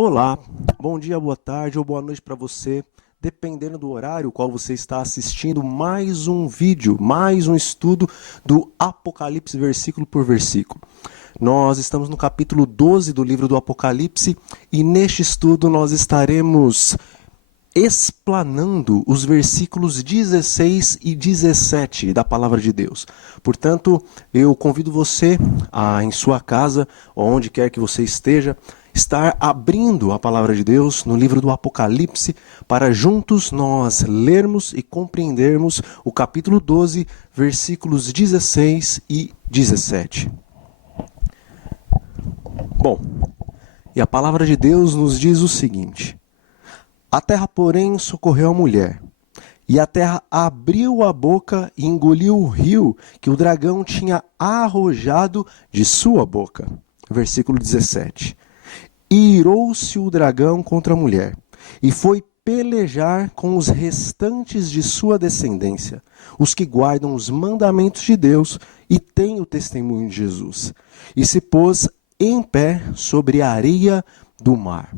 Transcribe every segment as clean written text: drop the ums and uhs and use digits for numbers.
Olá, bom dia, boa tarde ou boa noite para você, dependendo do horário qual você está assistindo mais um vídeo, mais um estudo do Apocalipse versículo por versículo. Nós estamos no capítulo 12 do livro do Apocalipse e neste estudo nós estaremos explanando os versículos 16 e 17 da Palavra de Deus. Portanto, eu convido você em sua casa, ou onde quer que você esteja, estar abrindo a Palavra de Deus no livro do Apocalipse, para juntos nós lermos e compreendermos o capítulo 12, versículos 16 e 17. Bom, e a Palavra de Deus nos diz o seguinte: a terra, porém, socorreu a mulher, e a terra abriu a boca e engoliu o rio que o dragão tinha arrojado de sua boca. Versículo 17. E irou-se o dragão contra a mulher, e foi pelejar com os restantes de sua descendência, os que guardam os mandamentos de Deus e têm o testemunho de Jesus, e se pôs em pé sobre a areia do mar.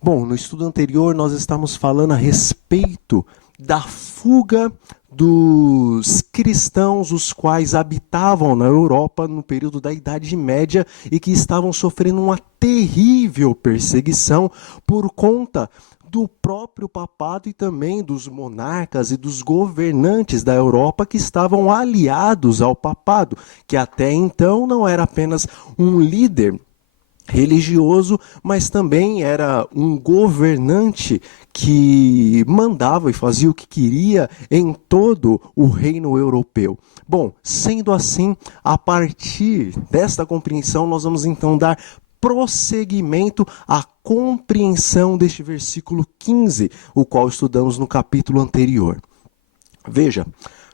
Bom, no estudo anterior nós estamos falando a respeito da fuga dos cristãos, os quais habitavam na Europa no período da Idade Média e que estavam sofrendo uma terrível perseguição por conta do próprio papado e também dos monarcas e dos governantes da Europa que estavam aliados ao papado, que até então não era apenas um líder religioso, mas também era um governante que mandava e fazia o que queria em todo o reino europeu. Bom, sendo assim, a partir desta compreensão, nós vamos então dar prosseguimento à compreensão deste versículo 15, o qual estudamos no capítulo anterior. Veja,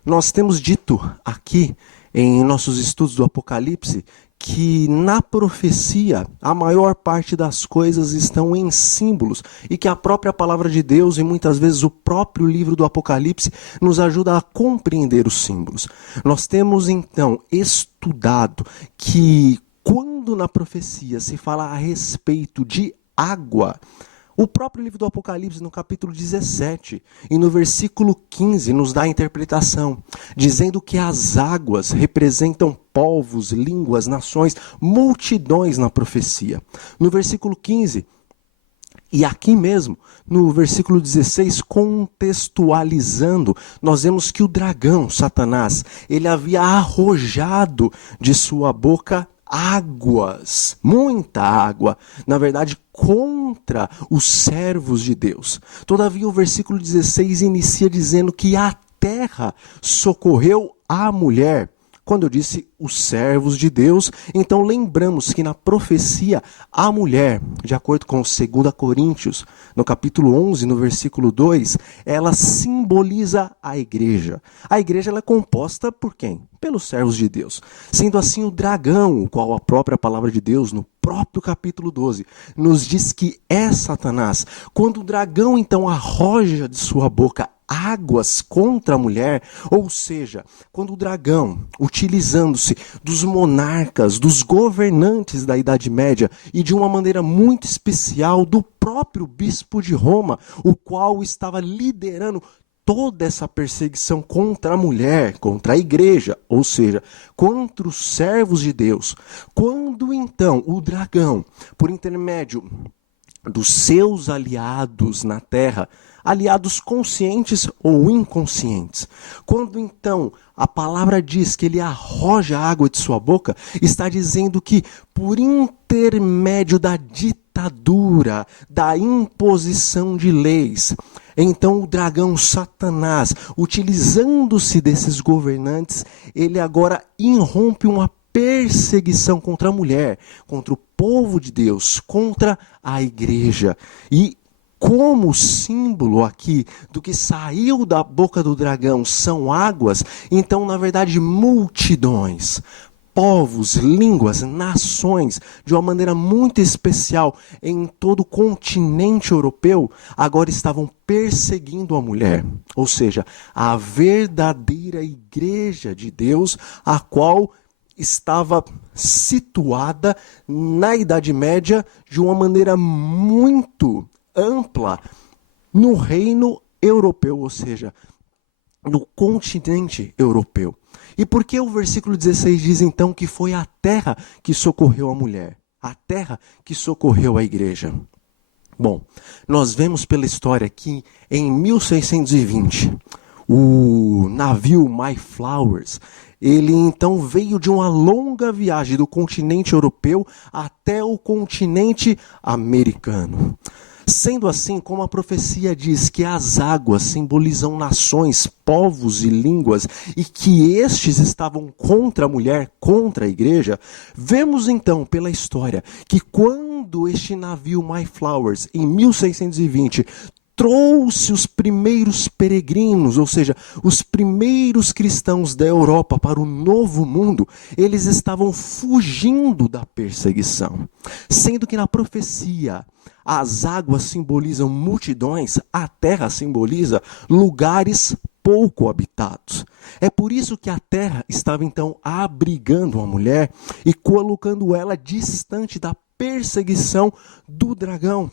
nós temos dito aqui em nossos estudos do Apocalipse que na profecia a maior parte das coisas estão em símbolos e que a própria palavra de Deus e muitas vezes o próprio livro do Apocalipse nos ajuda a compreender os símbolos. Nós temos então estudado que quando na profecia se fala a respeito de água, o próprio livro do Apocalipse, no capítulo 17 e no versículo 15, nos dá a interpretação, dizendo que as águas representam povos, línguas, nações, multidões na profecia. No versículo 15, e aqui mesmo, no versículo 16, contextualizando, nós vemos que o dragão, Satanás, ele havia arrojado de sua boca águas, muita água, na verdade, contra os servos de Deus. Todavia, o versículo 16 inicia dizendo que a terra socorreu a mulher. Quando eu disse os servos de Deus, então lembramos que na profecia a mulher, de acordo com 2 Coríntios, no capítulo 11, no versículo 2, ela simboliza a igreja. A igreja ela é composta por quem? Pelos servos de Deus. Sendo assim, o dragão, o qual a própria palavra de Deus, no próprio capítulo 12, nos diz que é Satanás. Quando o dragão então arroja de sua boca águas contra a mulher, ou seja, quando o dragão, utilizando-se dos monarcas, dos governantes da Idade Média e de uma maneira muito especial do próprio bispo de Roma, o qual estava liderando toda essa perseguição contra a mulher, contra a igreja, ou seja, contra os servos de Deus. Quando então o dragão, por intermédio dos seus aliados na terra, aliados conscientes ou inconscientes, quando então a palavra diz que ele arroja a água de sua boca, está dizendo que por intermédio da ditadura, da imposição de leis, então o dragão Satanás, utilizando-se desses governantes, ele agora irrompe uma perseguição contra a mulher, contra o povo de Deus, contra a igreja. E como símbolo aqui do que saiu da boca do dragão são águas, então na verdade multidões, povos, línguas, nações, de uma maneira muito especial em todo o continente europeu, agora estavam perseguindo a mulher. Ou seja, a verdadeira igreja de Deus, a qual estava situada na Idade Média de uma maneira muito ampla no reino europeu, ou seja, no continente europeu. E por que o versículo 16 diz então que foi a terra que socorreu a mulher? A terra que socorreu a igreja. Bom, nós vemos pela história que em 1620, o navio Mayflowers, ele então veio de uma longa viagem do continente europeu até o continente americano. Sendo assim, como a profecia diz que as águas simbolizam nações, povos e línguas, e que estes estavam contra a mulher, contra a igreja, vemos então pela história que quando este navio Mayflowers, em 1620, trouxe os primeiros peregrinos, ou seja, os primeiros cristãos da Europa para o Novo Mundo, eles estavam fugindo da perseguição. Sendo que na profecia as águas simbolizam multidões, a terra simboliza lugares pouco habitados. É por isso que a terra estava então abrigando a mulher e colocando ela distante da perseguição do dragão.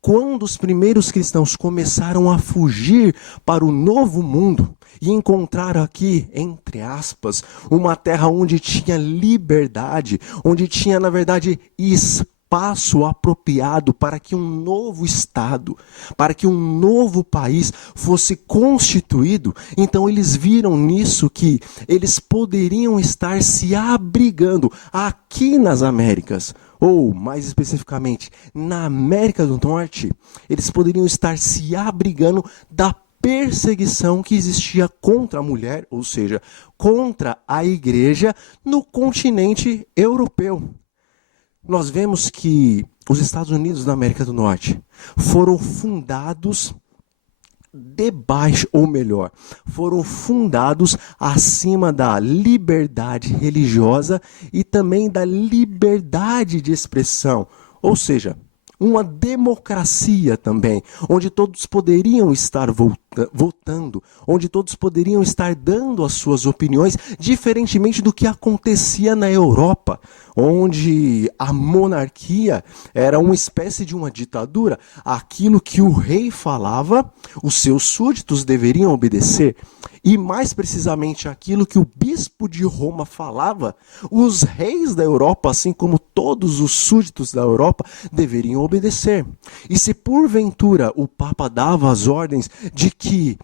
Quando os primeiros cristãos começaram a fugir para o Novo Mundo e encontraram aqui, entre aspas, uma terra onde tinha liberdade, onde tinha, na verdade, espaço apropriado para que um novo Estado, para que um novo país fosse constituído, então eles viram nisso que eles poderiam estar se abrigando aqui nas Américas, ou mais especificamente na América do Norte, eles poderiam estar se abrigando da perseguição que existia contra a mulher, ou seja, contra a igreja no continente europeu. Nós vemos que os Estados Unidos da América do Norte foram fundados debaixo, ou melhor, foram fundados acima da liberdade religiosa e também da liberdade de expressão, ou seja, uma democracia também, onde todos poderiam estar votando, onde todos poderiam estar dando as suas opiniões, diferentemente do que acontecia na Europa, onde a monarquia era uma espécie de uma ditadura. Aquilo que o rei falava, os seus súditos deveriam obedecer. E mais precisamente aquilo que o bispo de Roma falava, os reis da Europa, assim como todos os súditos da Europa, deveriam obedecer. E se porventura o Papa dava as ordens de que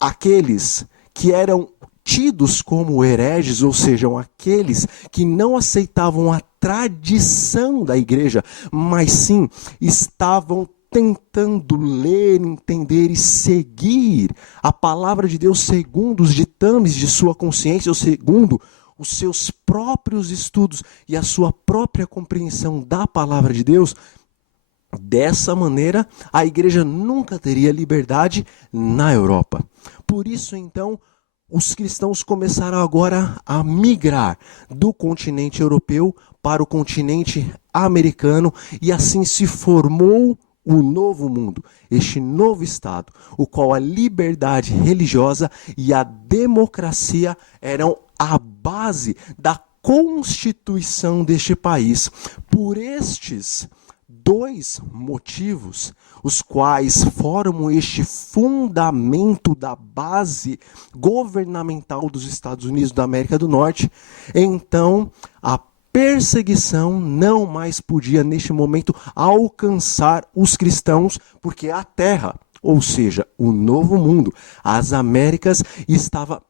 aqueles que eram tidos como hereges, ou seja, aqueles que não aceitavam a tradição da igreja, mas sim estavam tentando ler, entender e seguir a palavra de Deus segundo os ditames de sua consciência, ou segundo os seus próprios estudos e a sua própria compreensão da palavra de Deus. Dessa maneira, a igreja nunca teria liberdade na Europa. Por isso, então, os cristãos começaram agora a migrar do continente europeu para o continente americano e assim se formou o novo mundo, este novo Estado, o qual a liberdade religiosa e a democracia eram a base da constituição deste país. Por estes dois motivos, os quais formam este fundamento da base governamental dos Estados Unidos da América do Norte, então a perseguição não mais podia, neste momento, alcançar os cristãos, porque a terra, ou seja, o novo mundo, as Américas, estava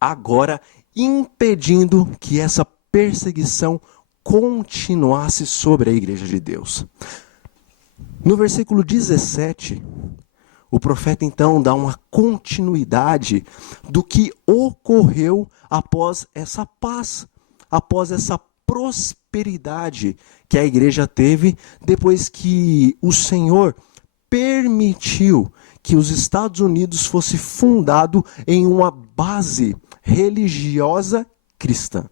agora impedindo que essa perseguição continuasse sobre a igreja de Deus. No versículo 17, o profeta então dá uma continuidade do que ocorreu após essa paz, após essa prosperidade que a igreja teve depois que o Senhor permitiu que os Estados Unidos fosse fundado em uma base religiosa cristã.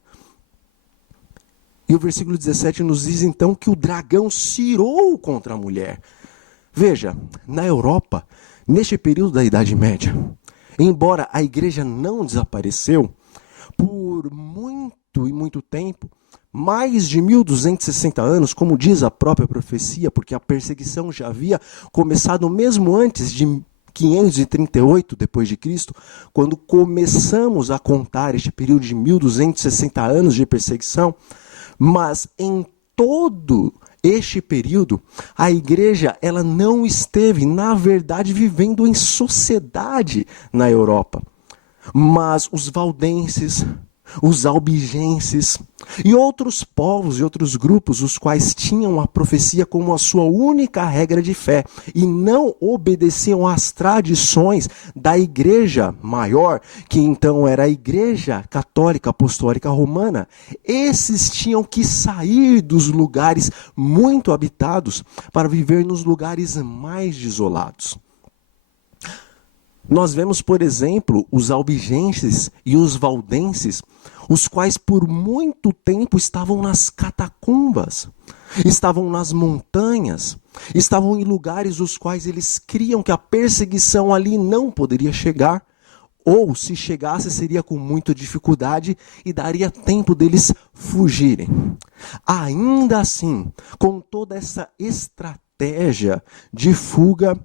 E o versículo 17 nos diz então que o dragão se irou contra a mulher. Veja, na Europa, neste período da Idade Média, embora a igreja não desapareceu, por e muito tempo, mais de 1260 anos, como diz a própria profecia, porque a perseguição já havia começado mesmo antes de 538 depois de Cristo, quando começamos a contar este período de 1260 anos de perseguição, mas em todo este período, a igreja ela não esteve, na verdade, vivendo em sociedade na Europa. Mas os valdenses, os albigenses e outros povos e outros grupos, os quais tinham a profecia como a sua única regra de fé e não obedeciam às tradições da igreja maior, que então era a Igreja Católica Apostólica Romana, esses tinham que sair dos lugares muito habitados para viver nos lugares mais desolados. Nós vemos, por exemplo, os albigenses e os valdenses, os quais por muito tempo estavam nas catacumbas, estavam nas montanhas, estavam em lugares os quais eles criam que a perseguição ali não poderia chegar, ou se chegasse seria com muita dificuldade e daria tempo deles fugirem. Ainda assim, com toda essa estratégia de fuga,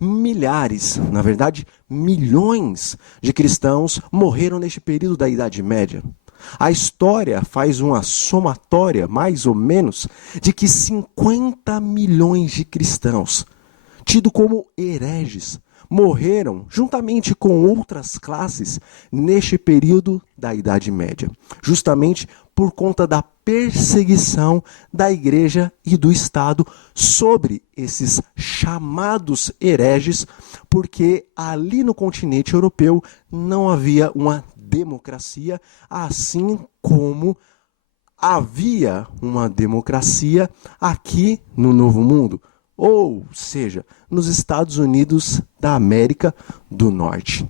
milhares, na verdade, milhões de cristãos morreram neste período da Idade Média. A história faz uma somatória, mais ou menos, de que 50 milhões de cristãos, tidos como hereges, morreram juntamente com outras classes neste período da Idade Média, justamente por conta da perseguição da igreja e do Estado sobre esses chamados hereges, porque ali no continente europeu não havia uma democracia, assim como havia uma democracia aqui no Novo Mundo, ou seja, nos Estados Unidos da América do Norte.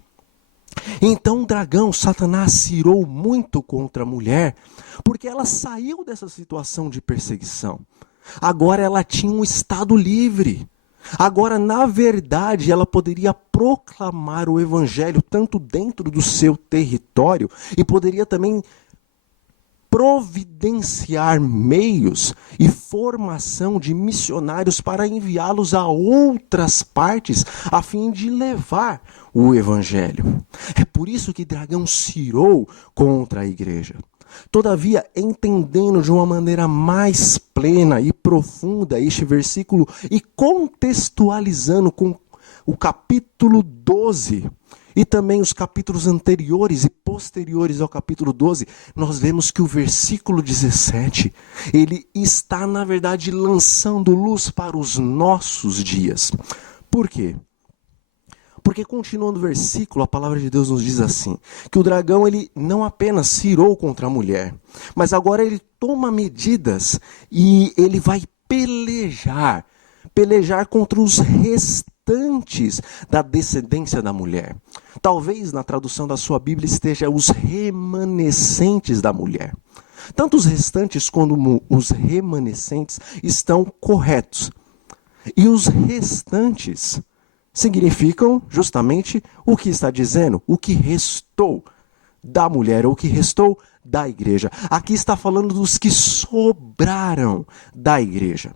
Então o dragão, Satanás, cirou muito contra a mulher, porque ela saiu dessa situação de perseguição. Agora ela tinha um estado livre. Agora, na verdade, ela poderia proclamar o evangelho tanto dentro do seu território e poderia também providenciar meios e formação de missionários para enviá-los a outras partes a fim de levar o evangelho. É por isso que dragão cirou contra a igreja. Todavia, entendendo de uma maneira mais plena e profunda este versículo e contextualizando com o capítulo 12, e também os capítulos anteriores e posteriores ao capítulo 12, nós vemos que o versículo 17, ele está, na verdade, lançando luz para os nossos dias. Por quê? Porque continuando o versículo, a palavra de Deus nos diz assim, que o dragão ele não apenas cirou contra a mulher, mas agora ele toma medidas e ele vai pelejar contra os restantes da descendência da mulher. Talvez na tradução da sua Bíblia esteja os remanescentes da mulher. Tanto os restantes como os remanescentes estão corretos. E os restantes significam justamente o que está dizendo, o que restou da mulher, ou o que restou da igreja. Aqui está falando dos que sobraram da igreja.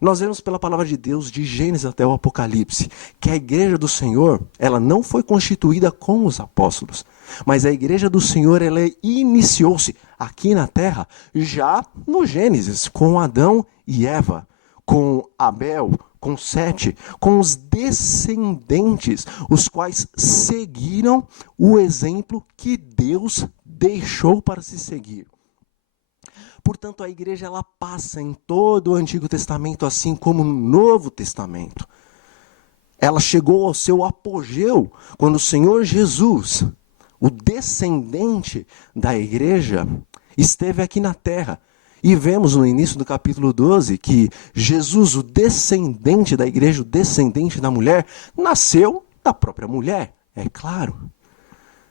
Nós vemos pela palavra de Deus, de Gênesis até o Apocalipse, que a igreja do Senhor, ela não foi constituída com os apóstolos, mas a igreja do Senhor, ela iniciou-se aqui na terra, já no Gênesis, com Adão e Eva, com Abel, com Sete, com os descendentes, os quais seguiram o exemplo que Deus deixou para se seguir. Portanto, a igreja ela passa em todo o Antigo Testamento, assim como no Novo Testamento. Ela chegou ao seu apogeu quando o Senhor Jesus, o descendente da igreja, esteve aqui na terra. E vemos no início do capítulo 12 que Jesus, o descendente da igreja, o descendente da mulher, nasceu da própria mulher, é claro.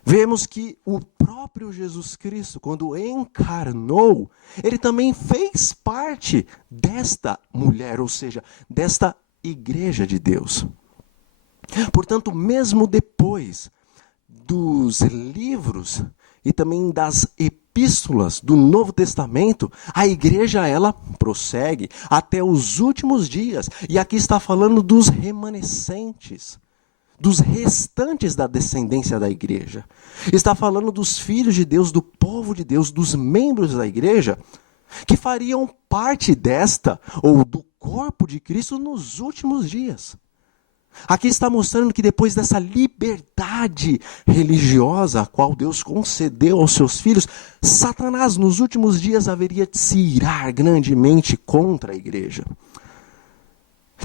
Vemos que o próprio Jesus Cristo, quando encarnou, ele também fez parte desta mulher, ou seja, desta igreja de Deus. Portanto, mesmo depois dos livros e também das epístolas epístolas do Novo Testamento, a igreja ela prossegue até os últimos dias. E aqui está falando dos remanescentes, dos restantes da descendência da igreja. Está falando dos filhos de Deus, do povo de Deus, dos membros da igreja, que fariam parte desta, ou do corpo de Cristo nos últimos dias. Aqui está mostrando que depois dessa liberdade religiosa a qual Deus concedeu aos seus filhos, Satanás nos últimos dias haveria de se irar grandemente contra a igreja.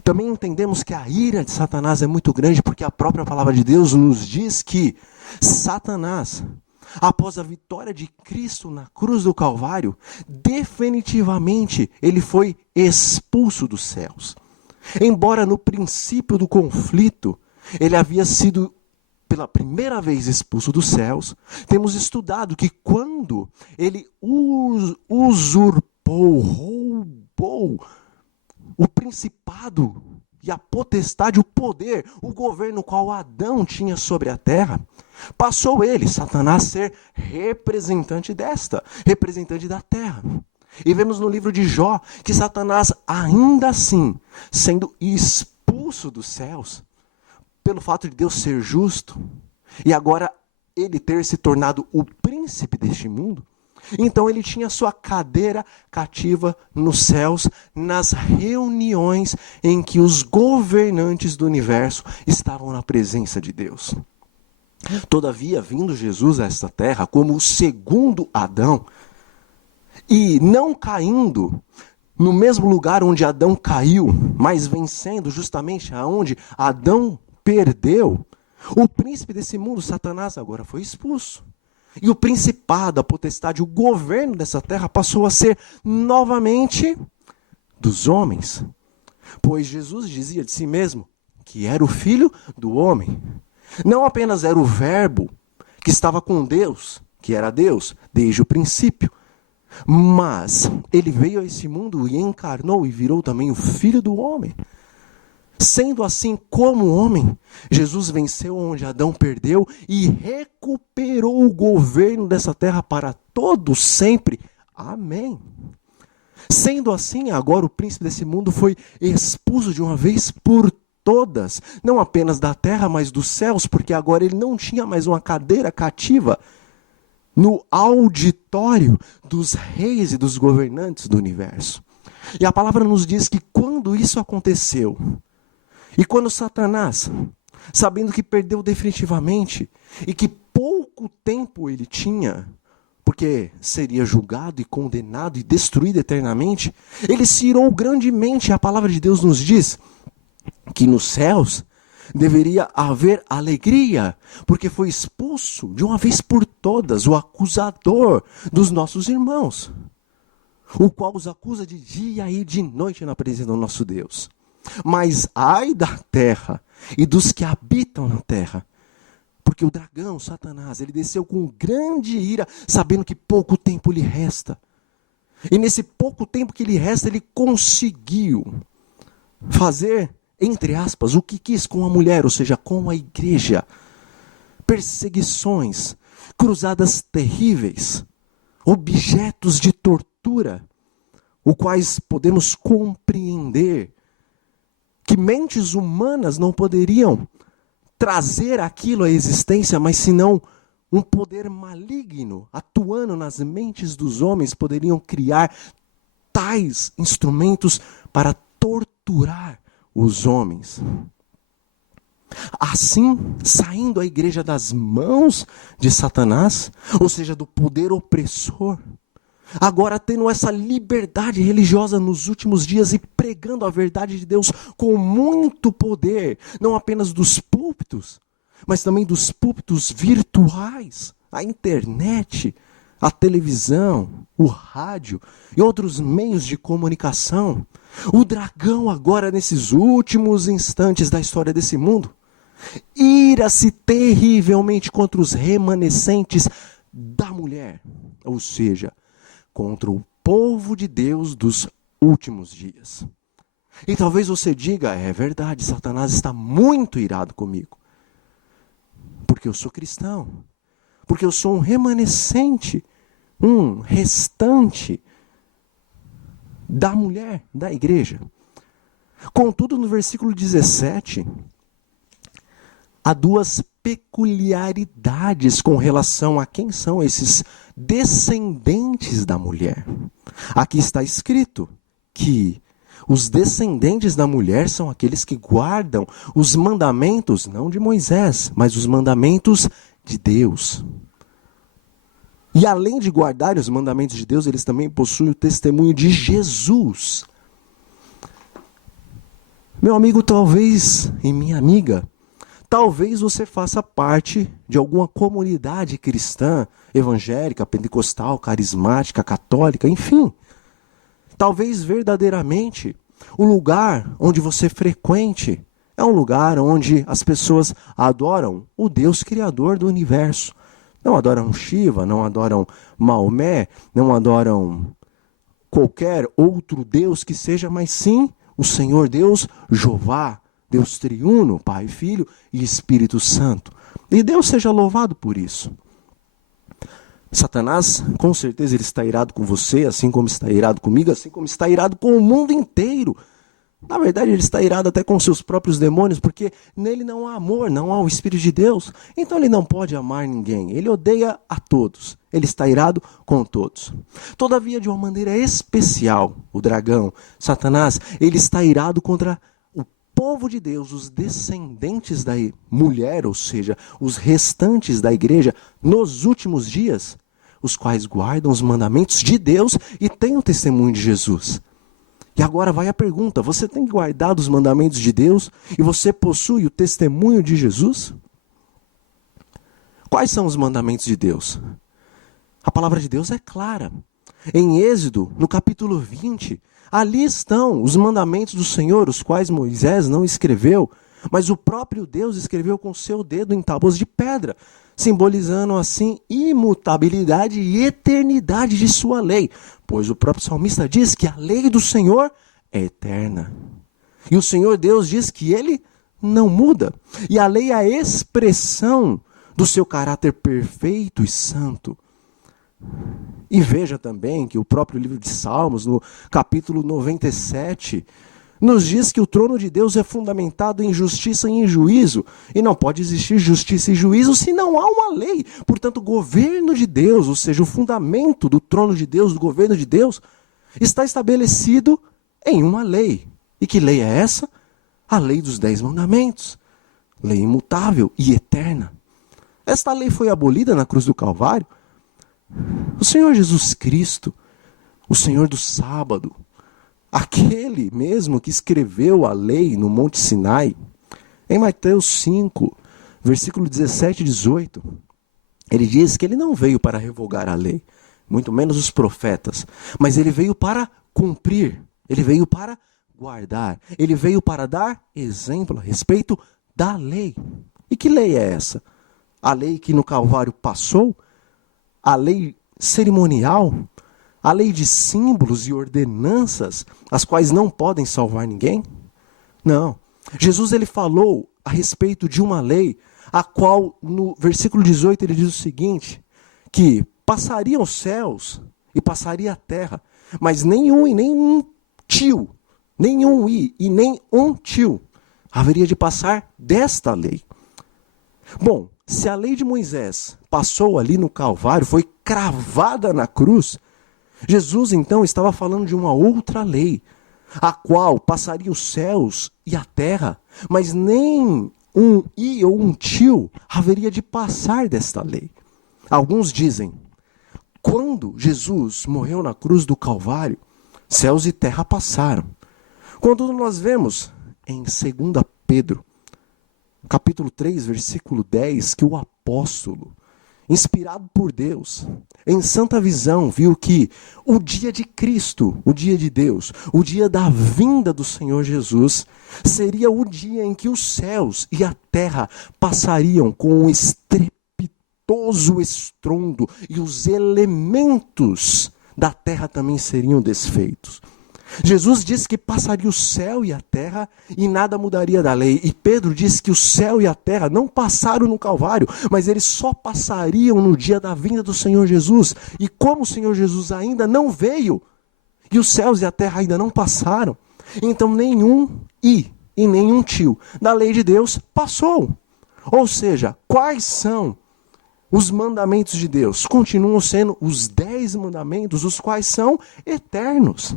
Também entendemos que a ira de Satanás é muito grande porque a própria palavra de Deus nos diz que Satanás, após a vitória de Cristo na cruz do Calvário, definitivamente ele foi expulso dos céus. Embora no princípio do conflito, ele havia sido pela primeira vez expulso dos céus, temos estudado que quando ele usurpou, roubou o principado e a potestade, o poder, o governo qual Adão tinha sobre a terra, passou ele, Satanás, a ser representante representante da terra. E vemos no livro de Jó que Satanás, ainda assim, sendo expulso dos céus, pelo fato de Deus ser justo, e agora ele ter se tornado o príncipe deste mundo, então ele tinha sua cadeira cativa nos céus, nas reuniões em que os governantes do universo estavam na presença de Deus. Todavia, vindo Jesus a esta terra como o segundo Adão, e não caindo no mesmo lugar onde Adão caiu, mas vencendo justamente aonde Adão perdeu, o príncipe desse mundo, Satanás, agora foi expulso. E o principado, a potestade, o governo dessa terra passou a ser novamente dos homens. Pois Jesus dizia de si mesmo que era o Filho do homem. Não apenas era o Verbo que estava com Deus, que era Deus desde o princípio, mas ele veio a esse mundo e encarnou e virou também o Filho do homem. Sendo assim, como homem, Jesus venceu onde Adão perdeu e recuperou o governo dessa terra para todos sempre. Amém. Sendo assim, agora o príncipe desse mundo foi expulso de uma vez por todas, não apenas da terra, mas dos céus, porque agora ele não tinha mais uma cadeira cativa no auditório dos reis e dos governantes do universo. E a palavra nos diz que quando isso aconteceu, e quando Satanás, sabendo que perdeu definitivamente, e que pouco tempo ele tinha, porque seria julgado e condenado e destruído eternamente, ele se irou grandemente. A palavra de Deus nos diz que nos céus deveria haver alegria, porque foi expulso de uma vez por todas o acusador dos nossos irmãos, o qual os acusa de dia e de noite na presença do nosso Deus. Mas ai da terra e dos que habitam na terra, porque o dragão, Satanás, ele desceu com grande ira, sabendo que pouco tempo lhe resta. E nesse pouco tempo que lhe resta, ele conseguiu fazer, entre aspas, o que quis com a mulher, ou seja, com a igreja. Perseguições, cruzadas terríveis, objetos de tortura, os quais podemos compreender que mentes humanas não poderiam trazer aquilo à existência, mas senão um poder maligno atuando nas mentes dos homens poderiam criar tais instrumentos para torturar os homens. Assim, saindo a igreja das mãos de Satanás, ou seja, do poder opressor, agora tendo essa liberdade religiosa nos últimos dias e pregando a verdade de Deus com muito poder, não apenas dos púlpitos, mas também dos púlpitos virtuais, a internet, a televisão, o rádio e outros meios de comunicação. O dragão agora, nesses últimos instantes da história desse mundo, ira-se terrivelmente contra os remanescentes da mulher, ou seja, contra o povo de Deus dos últimos dias. E talvez você diga, é verdade, Satanás está muito irado comigo, porque eu sou cristão, porque eu sou um remanescente um restante da mulher, da igreja. Contudo, no versículo 17, há duas peculiaridades com relação a quem são esses descendentes da mulher. Aqui está escrito que os descendentes da mulher são aqueles que guardam os mandamentos, não de Moisés, mas os mandamentos de Deus. E além de guardar os mandamentos de Deus, eles também possuem o testemunho de Jesus. Meu amigo, talvez, e minha amiga, talvez você faça parte de alguma comunidade cristã, evangélica, pentecostal, carismática, católica, enfim. Talvez verdadeiramente o lugar onde você frequente é um lugar onde as pessoas adoram o Deus Criador do universo. Não adoram Shiva, não adoram Maomé, não adoram qualquer outro Deus que seja, mas sim o Senhor Deus, Jeová, Deus triuno, Pai, Filho e Espírito Santo. E Deus seja louvado por isso. Satanás, com certeza, ele está irado com você, assim como está irado comigo, assim como está irado com o mundo inteiro. Na verdade, ele está irado até com seus próprios demônios, porque nele não há amor, não há o Espírito de Deus. Então ele não pode amar ninguém, ele odeia a todos. Ele está irado com todos. Todavia, de uma maneira especial, o dragão, Satanás, ele está irado contra o povo de Deus, os descendentes da mulher, ou seja, os restantes da igreja, nos últimos dias, os quais guardam os mandamentos de Deus e têm o testemunho de Jesus. E agora vai a pergunta, você tem guardado os mandamentos de Deus e você possui o testemunho de Jesus? Quais são os mandamentos de Deus? A palavra de Deus é clara. Em Êxodo, no capítulo 20, ali estão os mandamentos do Senhor, os quais Moisés não escreveu, mas o próprio Deus escreveu com seu dedo em tábuas de pedra, simbolizando assim imutabilidade e eternidade de sua lei, pois o próprio salmista diz que a lei do Senhor é eterna. E o Senhor Deus diz que ele não muda, e a lei é a expressão do seu caráter perfeito e santo. E veja também que o próprio livro de Salmos, no capítulo 97, nos diz que o trono de Deus é fundamentado em justiça e em juízo, e não pode existir justiça e juízo se não há uma lei. Portanto, o governo de Deus, ou seja, o fundamento do trono de Deus, do governo de Deus, está estabelecido em uma lei. E que lei é essa? A lei dos 10 mandamentos. Lei imutável e eterna. Esta lei foi abolida na cruz do Calvário. O Senhor Jesus Cristo, o Senhor do sábado, aquele mesmo que escreveu a lei no Monte Sinai, em Mateus 5, versículo 17 e 18, ele diz que ele não veio para revogar a lei, muito menos os profetas, mas ele veio para cumprir, ele veio para guardar, ele veio para dar exemplo a respeito da lei. E que lei é essa? A lei que no Calvário passou? A lei cerimonial? A lei de símbolos e ordenanças, as quais não podem salvar ninguém? Não. Jesus ele falou a respeito de uma lei, a qual no versículo 18 ele diz o seguinte, que passariam os céus e passaria a terra, mas nenhum e nem um tio, nenhum e nem um tio haveria de passar desta lei. Bom, se a lei de Moisés passou ali no Calvário, foi cravada na cruz, Jesus, então, estava falando de uma outra lei, a qual passaria os céus e a terra, mas nem um i ou um tio haveria de passar desta lei. Alguns dizem, quando Jesus morreu na cruz do Calvário, céus e terra passaram. Quando nós vemos em 2 Pedro, capítulo 3, versículo 10, que o apóstolo, inspirado por Deus, em santa visão, viu que o dia de Cristo, o dia de Deus, o dia da vinda do Senhor Jesus, seria o dia em que os céus e a terra passariam com um estrepitoso estrondo e os elementos da terra também seriam desfeitos. Jesus disse que passaria o céu e a terra e nada mudaria da lei. E Pedro disse que o céu e a terra não passaram no Calvário, mas eles só passariam no dia da vinda do Senhor Jesus. E como o Senhor Jesus ainda não veio, e os céus e a terra ainda não passaram, então nenhum e nenhum tio da lei de Deus passou. Ou seja, quais são os mandamentos de Deus? Continuam sendo os 10 mandamentos, os quais são eternos.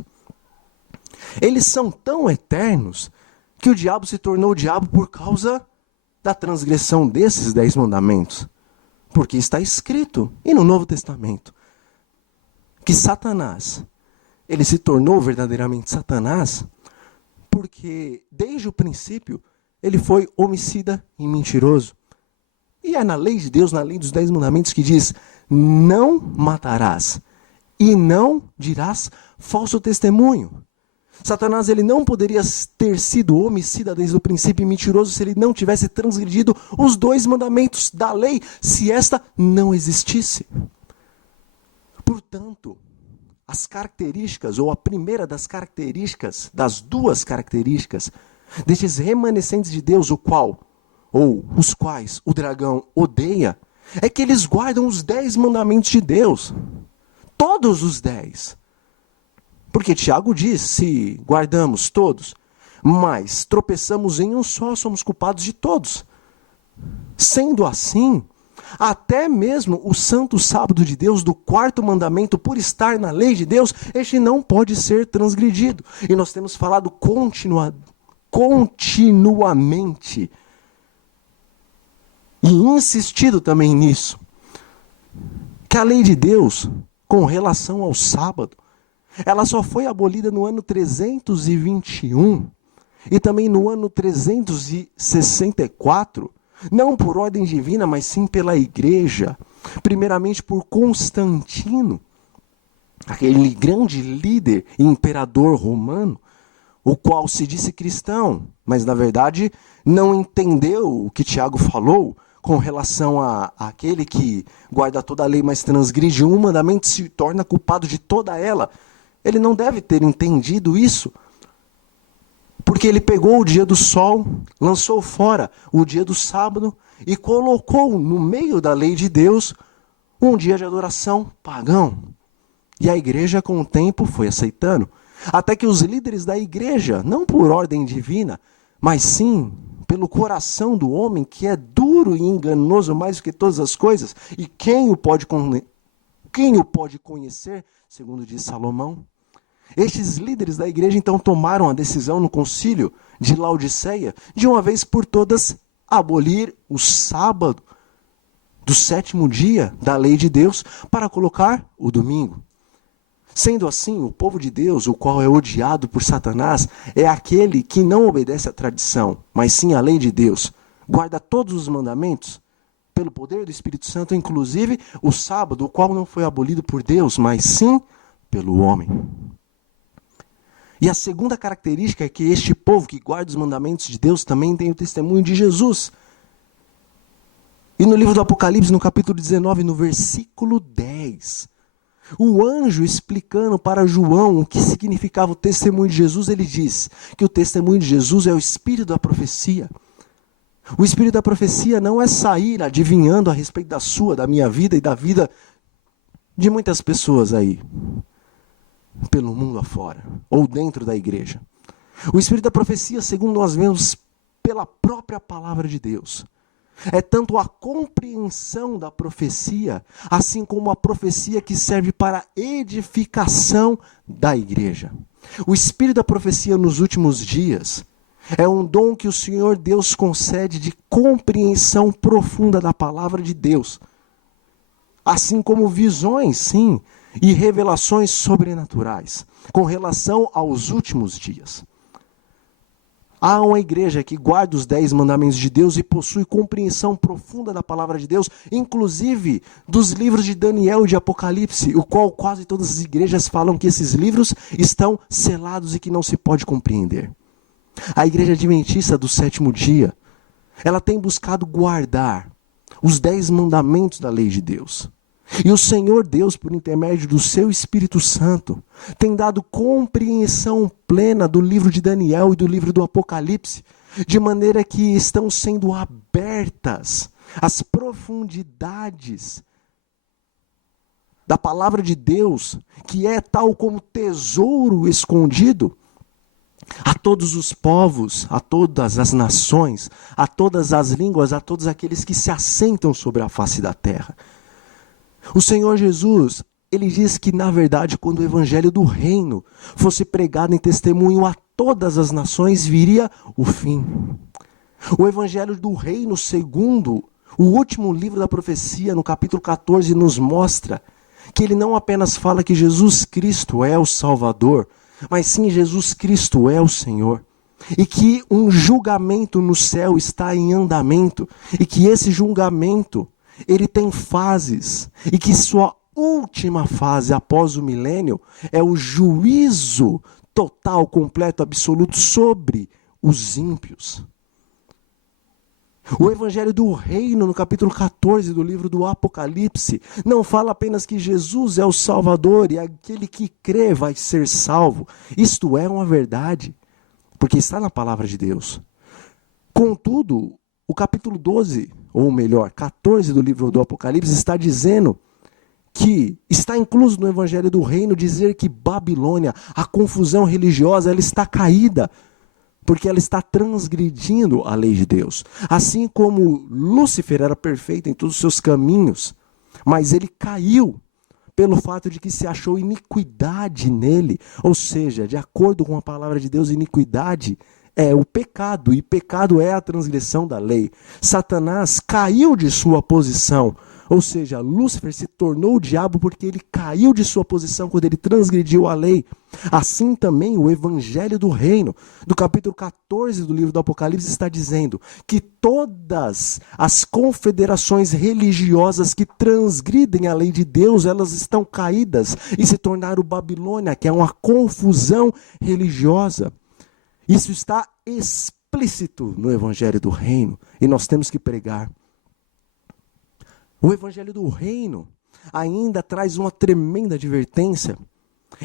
Eles são tão eternos que o diabo se tornou o diabo por causa da transgressão desses 10 mandamentos. Porque está escrito, e no Novo Testamento, que Satanás, ele se tornou verdadeiramente Satanás, porque desde o princípio ele foi homicida e mentiroso. E é na lei de Deus, na lei dos 10 mandamentos, que diz: não matarás e não dirás falso testemunho. Satanás, ele não poderia ter sido homicida desde o princípio e mentiroso se ele não tivesse transgredido os 2 mandamentos da lei, se esta não existisse. Portanto, as características, ou a primeira das características, das 2 características, destes remanescentes de Deus, os quais o dragão odeia, é que eles guardam os 10 mandamentos de Deus. Todos os 10. Porque Tiago diz, se guardamos todos, mas tropeçamos em um só, somos culpados de todos. Sendo assim, até mesmo o santo sábado de Deus, do 4º mandamento, por estar na lei de Deus, este não pode ser transgredido. E nós temos falado continuamente e insistido também nisso, que a lei de Deus, com relação ao sábado, ela só foi abolida no ano 321 e também no ano 364, não por ordem divina, mas sim pela igreja, primeiramente por Constantino, aquele grande líder e imperador romano, o qual se disse cristão, mas na verdade não entendeu o que Tiago falou com relação a aquele que guarda toda a lei, mas transgride um mandamento, se torna culpado de toda ela. Ele não deve ter entendido isso, porque ele pegou o dia do sol, lançou fora o dia do sábado e colocou no meio da lei de Deus um dia de adoração pagão. E a igreja, com o tempo, foi aceitando. Até que os líderes da igreja, não por ordem divina, mas sim pelo coração do homem, que é duro e enganoso mais do que todas as coisas, e quem o pode conhecer, segundo diz Salomão? Estes líderes da igreja então tomaram a decisão no concílio de Laodiceia, de uma vez por todas, abolir o sábado do 7º dia da lei de Deus para colocar o domingo. Sendo assim, o povo de Deus, o qual é odiado por Satanás, é aquele que não obedece à tradição, mas sim à lei de Deus. Guarda todos os mandamentos pelo poder do Espírito Santo, inclusive o sábado, o qual não foi abolido por Deus, mas sim pelo homem. E a segunda característica é que este povo que guarda os mandamentos de Deus também tem o testemunho de Jesus. E no livro do Apocalipse, no capítulo 19, no versículo 10, o anjo explicando para João o que significava o testemunho de Jesus, ele diz que o testemunho de Jesus é o espírito da profecia. O espírito da profecia não é sair adivinhando a respeito da sua, da minha vida e da vida de muitas pessoas aí, pelo mundo afora, ou dentro da igreja. O espírito da profecia, segundo nós vemos pela própria palavra de Deus, é tanto a compreensão da profecia, assim como a profecia que serve para a edificação da igreja. O espírito da profecia nos últimos dias é um dom que o Senhor Deus concede de compreensão profunda da palavra de Deus, assim como visões, sim, e revelações sobrenaturais com relação aos últimos dias. Há uma igreja que guarda os 10 mandamentos de Deus e possui compreensão profunda da palavra de Deus, inclusive dos livros de Daniel e de Apocalipse, o qual quase todas as igrejas falam que esses livros estão selados e que não se pode compreender. A igreja adventista do 7º dia, ela tem buscado guardar os 10 mandamentos da lei de Deus. E o Senhor Deus, por intermédio do seu Espírito Santo, tem dado compreensão plena do livro de Daniel e do livro do Apocalipse, de maneira que estão sendo abertas as profundidades da palavra de Deus, que é tal como tesouro escondido, a todos os povos, a todas as nações, a todas as línguas, a todos aqueles que se assentam sobre a face da terra. O Senhor Jesus, ele diz que, na verdade, quando o evangelho do reino fosse pregado em testemunho a todas as nações, viria o fim. O evangelho do reino, segundo o último livro da profecia, no capítulo 14, nos mostra que ele não apenas fala que Jesus Cristo é o Salvador, mas sim Jesus Cristo é o Senhor. E que um julgamento no céu está em andamento, e que esse julgamento ele tem fases, e que sua última fase após o milênio é o juízo total, completo, absoluto sobre os ímpios. O evangelho do reino, no capítulo 14 do livro do Apocalipse, não fala apenas que Jesus é o Salvador e aquele que crê vai ser salvo. Isto é uma verdade, porque está na palavra de Deus. Contudo, o capítulo 12, ou melhor, 14 do livro do Apocalipse está dizendo que está incluso no evangelho do reino dizer que Babilônia, a confusão religiosa, ela está caída, porque ela está transgredindo a lei de Deus. Assim como Lúcifer era perfeito em todos os seus caminhos, mas ele caiu pelo fato de que se achou iniquidade nele. Ou seja, de acordo com a palavra de Deus, iniquidade é o pecado, e pecado é a transgressão da lei. Satanás caiu de sua posição. Ou seja, Lúcifer se tornou o diabo porque ele caiu de sua posição quando ele transgrediu a lei. Assim também o evangelho do reino, do capítulo 14 do livro do Apocalipse, está dizendo que todas as confederações religiosas que transgridem a lei de Deus, elas estão caídas e se tornaram Babilônia, que é uma confusão religiosa. Isso está explícito no evangelho do reino e nós temos que pregar. O evangelho do reino ainda traz uma tremenda advertência.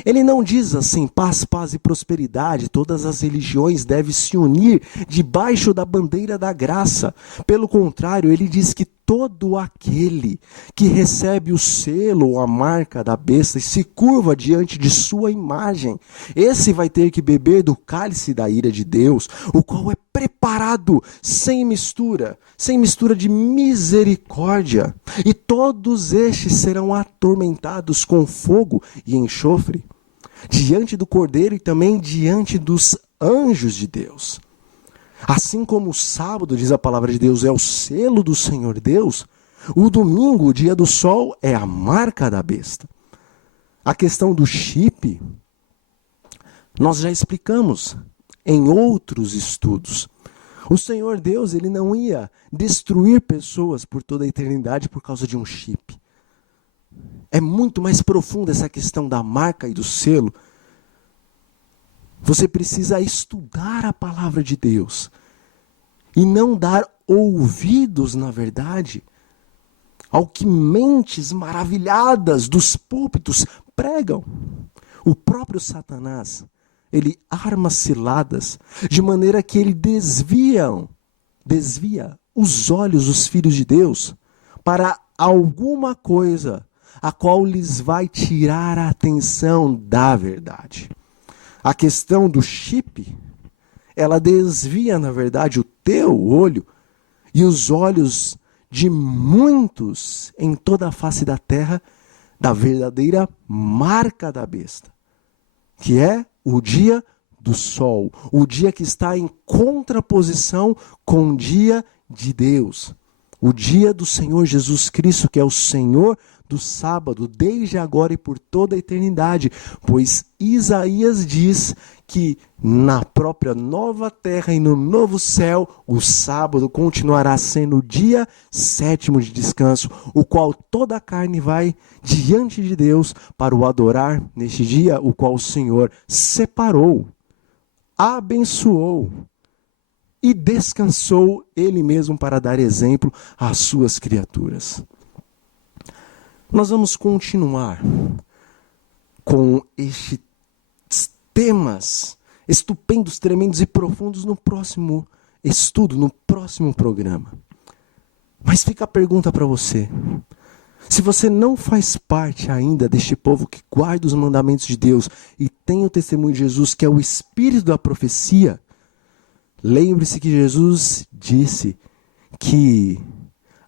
Ele não diz assim, paz, paz e prosperidade, todas as religiões devem se unir debaixo da bandeira da graça. Pelo contrário, ele diz que todo aquele que recebe o selo ou a marca da besta e se curva diante de sua imagem, esse vai ter que beber do cálice da ira de Deus, o qual é preparado sem mistura de misericórdia. E todos estes serão atormentados com fogo e enxofre, diante do Cordeiro e também diante dos anjos de Deus. Assim como o sábado, diz a palavra de Deus, é o selo do Senhor Deus, o domingo, o dia do sol, é a marca da besta. A questão do chip, nós já explicamos em outros estudos. O Senhor Deus, ele não ia destruir pessoas por toda a eternidade por causa de um chip. É muito mais profunda essa questão da marca e do selo. Você precisa estudar a palavra de Deus e não dar ouvidos, na verdade, ao que mentes maravilhadas dos púlpitos pregam. O próprio Satanás, ele arma ciladas de maneira que ele desvia os olhos dos filhos de Deus para alguma coisa a qual lhes vai tirar a atenção da verdade. A questão do chip, ela desvia, na verdade, o teu olho e os olhos de muitos em toda a face da terra da verdadeira marca da besta, que é o dia do sol, o dia que está em contraposição com o dia de Deus, o dia do Senhor Jesus Cristo, que é o Senhor do sábado, desde agora e por toda a eternidade, pois Isaías diz que na própria nova terra e no novo céu, o sábado continuará sendo o dia sétimo de descanso, o qual toda a carne vai diante de Deus para o adorar neste dia, o qual o Senhor separou, abençoou e descansou Ele mesmo para dar exemplo às suas criaturas. Nós vamos continuar com estes temas estupendos, tremendos e profundos no próximo estudo, no próximo programa. Mas fica a pergunta para você. Se você não faz parte ainda deste povo que guarda os mandamentos de Deus e tem o testemunho de Jesus, que é o espírito da profecia, lembre-se que Jesus disse que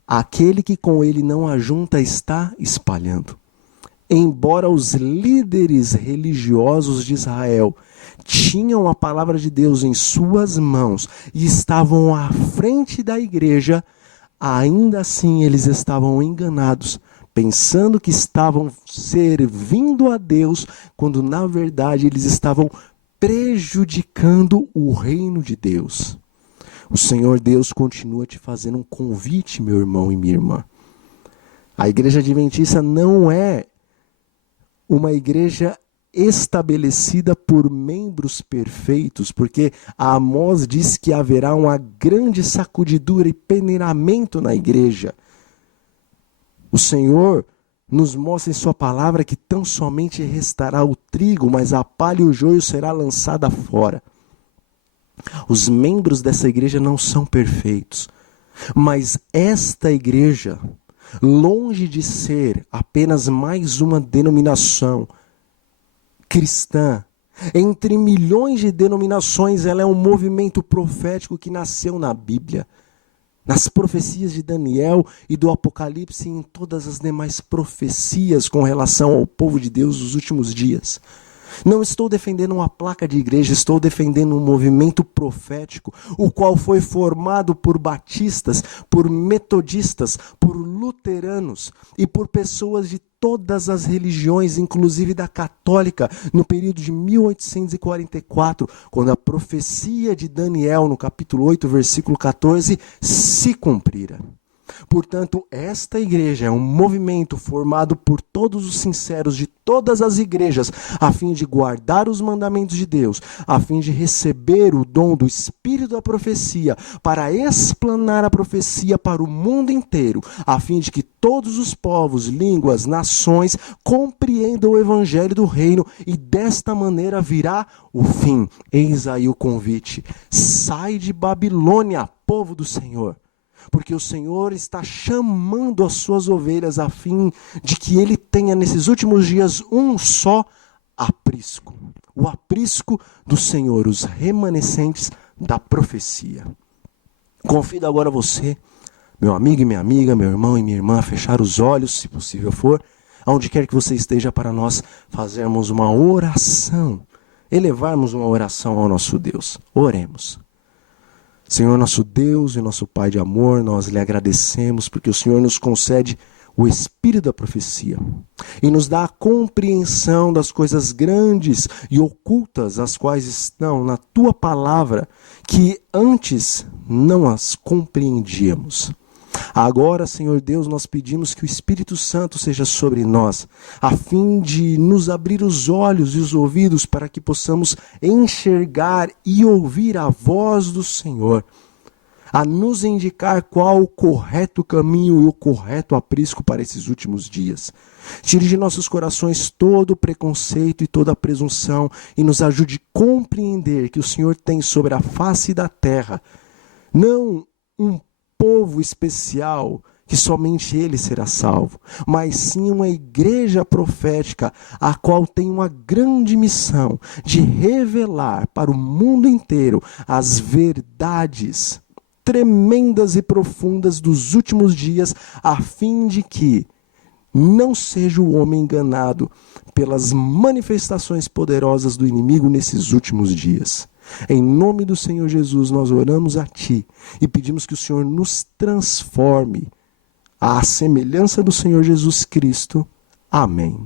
aquele que com ele não ajunta está espalhando. Embora os líderes religiosos de Israel tinham a palavra de Deus em suas mãos e estavam à frente da igreja, ainda assim eles estavam enganados, pensando que estavam servindo a Deus, quando na verdade eles estavam prejudicando o reino de Deus. O Senhor Deus continua te fazendo um convite, meu irmão e minha irmã. A igreja adventista não é uma igreja estabelecida por membros perfeitos, porque Amós diz que haverá uma grande sacudidura e peneiramento na igreja. O Senhor nos mostra em sua palavra que tão somente restará o trigo, mas a palha e o joio será lançada fora. Os membros dessa igreja não são perfeitos, mas esta igreja, longe de ser apenas mais uma denominação cristã, entre milhões de denominações, ela é um movimento profético que nasceu na Bíblia, nas profecias de Daniel e do Apocalipse e em todas as demais profecias com relação ao povo de Deus dos últimos dias. Não estou defendendo uma placa de igreja, estou defendendo um movimento profético, o qual foi formado por batistas, por metodistas, por luteranos e por pessoas de todas as religiões, inclusive da católica, no período de 1844, quando a profecia de Daniel, no capítulo 8, versículo 14, se cumprira. Portanto, esta igreja é um movimento formado por todos os sinceros de todas as igrejas, a fim de guardar os mandamentos de Deus, a fim de receber o dom do Espírito da profecia, para explanar a profecia para o mundo inteiro, a fim de que todos os povos, línguas, nações compreendam o evangelho do reino, e desta maneira virá o fim. Eis aí o convite: sai de Babilônia, povo do Senhor. Porque o Senhor está chamando as suas ovelhas a fim de que ele tenha nesses últimos dias um só aprisco. O aprisco do Senhor, os remanescentes da profecia. Convido agora você, meu amigo e minha amiga, meu irmão e minha irmã, a fechar os olhos, se possível for, aonde quer que você esteja, para nós fazermos uma oração, elevarmos uma oração ao nosso Deus. Oremos. Senhor, nosso Deus e nosso Pai de amor, nós lhe agradecemos porque o Senhor nos concede o espírito da profecia e nos dá a compreensão das coisas grandes e ocultas, as quais estão na tua palavra, que antes não as compreendíamos. Agora, Senhor Deus, nós pedimos que o Espírito Santo seja sobre nós, a fim de nos abrir os olhos e os ouvidos para que possamos enxergar e ouvir a voz do Senhor, a nos indicar qual o correto caminho e o correto aprisco para esses últimos dias. Tire de nossos corações todo o preconceito e toda a presunção e nos ajude a compreender que o Senhor tem sobre a face da terra não um povo especial que somente ele será salvo, mas sim uma igreja profética, a qual tem uma grande missão de revelar para o mundo inteiro as verdades tremendas e profundas dos últimos dias, a fim de que não seja o homem enganado pelas manifestações poderosas do inimigo nesses últimos dias. Em nome do Senhor Jesus, nós oramos a Ti e pedimos que o Senhor nos transforme à semelhança do Senhor Jesus Cristo. Amém.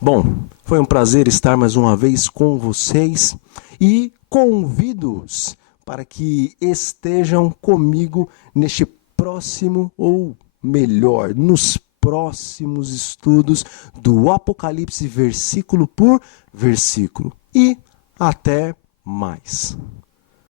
Bom, foi um prazer estar mais uma vez com vocês e convido-os para que estejam comigo neste próximo, ou melhor, nos próximos estudos do Apocalipse, versículo por versículo. E até mais.